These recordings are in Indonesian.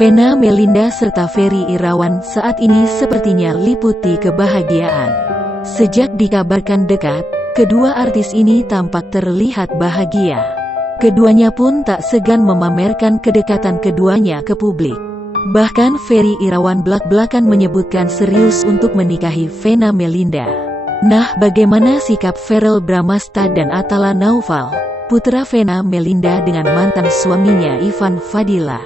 Vena Melinda serta Ferry Irawan saat ini sepertinya liputi kebahagiaan. Sejak dikabarkan dekat, kedua artis ini tampak terlihat bahagia. Keduanya pun tak segan memamerkan kedekatan keduanya ke publik. Bahkan Ferry Irawan belak-belakan menyebutkan serius untuk menikahi Vena Melinda. Nah, bagaimana sikap Verrell Bramasta dan Atala Naufal, putra Vena Melinda dengan mantan suaminya Ivan Fadila?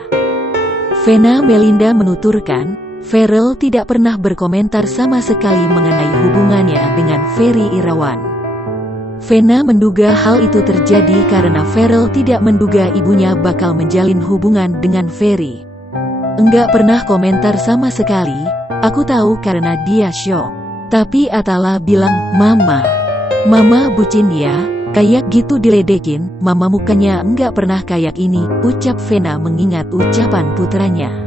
Vena Melinda menuturkan, Verrell tidak pernah berkomentar sama sekali mengenai hubungannya dengan Ferry Irawan. Vena menduga hal itu terjadi karena Verrell tidak menduga ibunya bakal menjalin hubungan dengan Ferry. Enggak pernah komentar sama sekali, aku tahu karena dia shock. Tapi Atala bilang, Mama bucin ya, kayak gitu diledekin, Mama mukanya enggak pernah kayak ini, ucap Vena mengingat ucapan putranya.